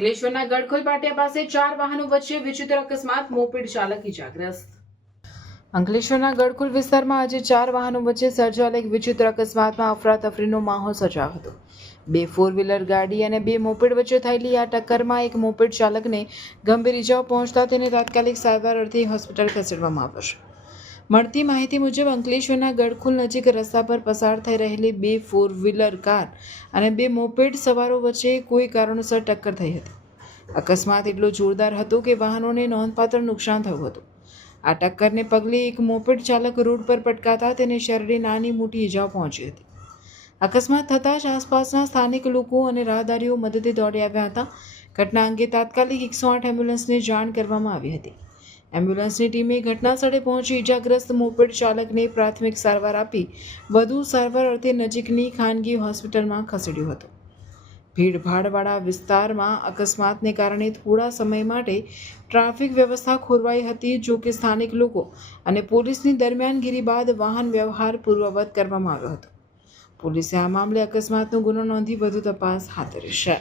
અંકલેશ્વરના ગડખોલ પાટિયા પાસે 4 વાહનો વચ્ચે વિચિત્ર અકસ્માત, મોપેડ ચાલક ઇજાગ્રસ્ત. અંકલેશ્વરના ગડખોલ વિસ્તારમાં આજે 4 વાહનો વચ્ચે સર્જાયેલ એક વિચિત્ર અકસ્માતમાં અફરાતફરીનો માહોલ સર્જાયો હતો. 2 4-વ્હીલર ગાડી અને 2 મોપેડ વચ્ચે થયેલી આ ટક્કરમાં એક મોપેડ ચાલકને ગંભીર ઇજાઓ પહોંચતા તેને તાત્કાલિક સારવાર અર્થે હોસ્પિટલ ખસેડવામાં આવ્યો છે. મળતી માહિતી મુજબ અંકલેશ્વરના ગડખોલ નજીક રસ્તા પર પસાર થઈ રહેલી 2 4-વ્હીલર કાર અને 2 મોપેડ સવારો વચ્ચે કોઈ કારણોસર ટક્કર થઈ હતી. અકસ્માત એટલો જોરદાર હતો કે વાહનોને નોંધપાત્ર નુકસાન થયું હતું. આ ટક્કરને પગલે એક મોપેડ ચાલક રોડ પર પટકાતા તેને શરીરે નાની મોટી ઇજાઓ પહોંચી હતી. અકસ્માત થતાં જ આસપાસના સ્થાનિક લોકો અને રાહદારીઓ મદદે દોડી આવ્યા હતા. ઘટના અંગે તાત્કાલિક 108 એમ્બ્યુલન્સને જાણ કરવામાં આવી હતી. એમ્બ્યુલન્સની ટીમે ઘટનાસ્થળે પહોંચી ઇજાગ્રસ્ત મોપેડ ચાલકને પ્રાથમિક સારવાર આપી વધુ સારવાર અર્થે નજીકની ખાનગી હોસ્પિટલમાં ખસેડ્યો હતો. ભીડભાડવાળા વિસ્તારમાં અકસ્માતને કારણે થોડા સમય માટે ટ્રાફિક વ્યવસ્થા ખોરવાઈ હતી. જો કે સ્થાનિક લોકો અને પોલીસની દરમિયાનગીરી બાદ વાહન વ્યવહાર પૂર્વવત કરવામાં આવ્યો હતો. પોલીસે આ મામલે અકસ્માતનો ગુનો નોંધી વધુ તપાસ હાથ ધરી છે.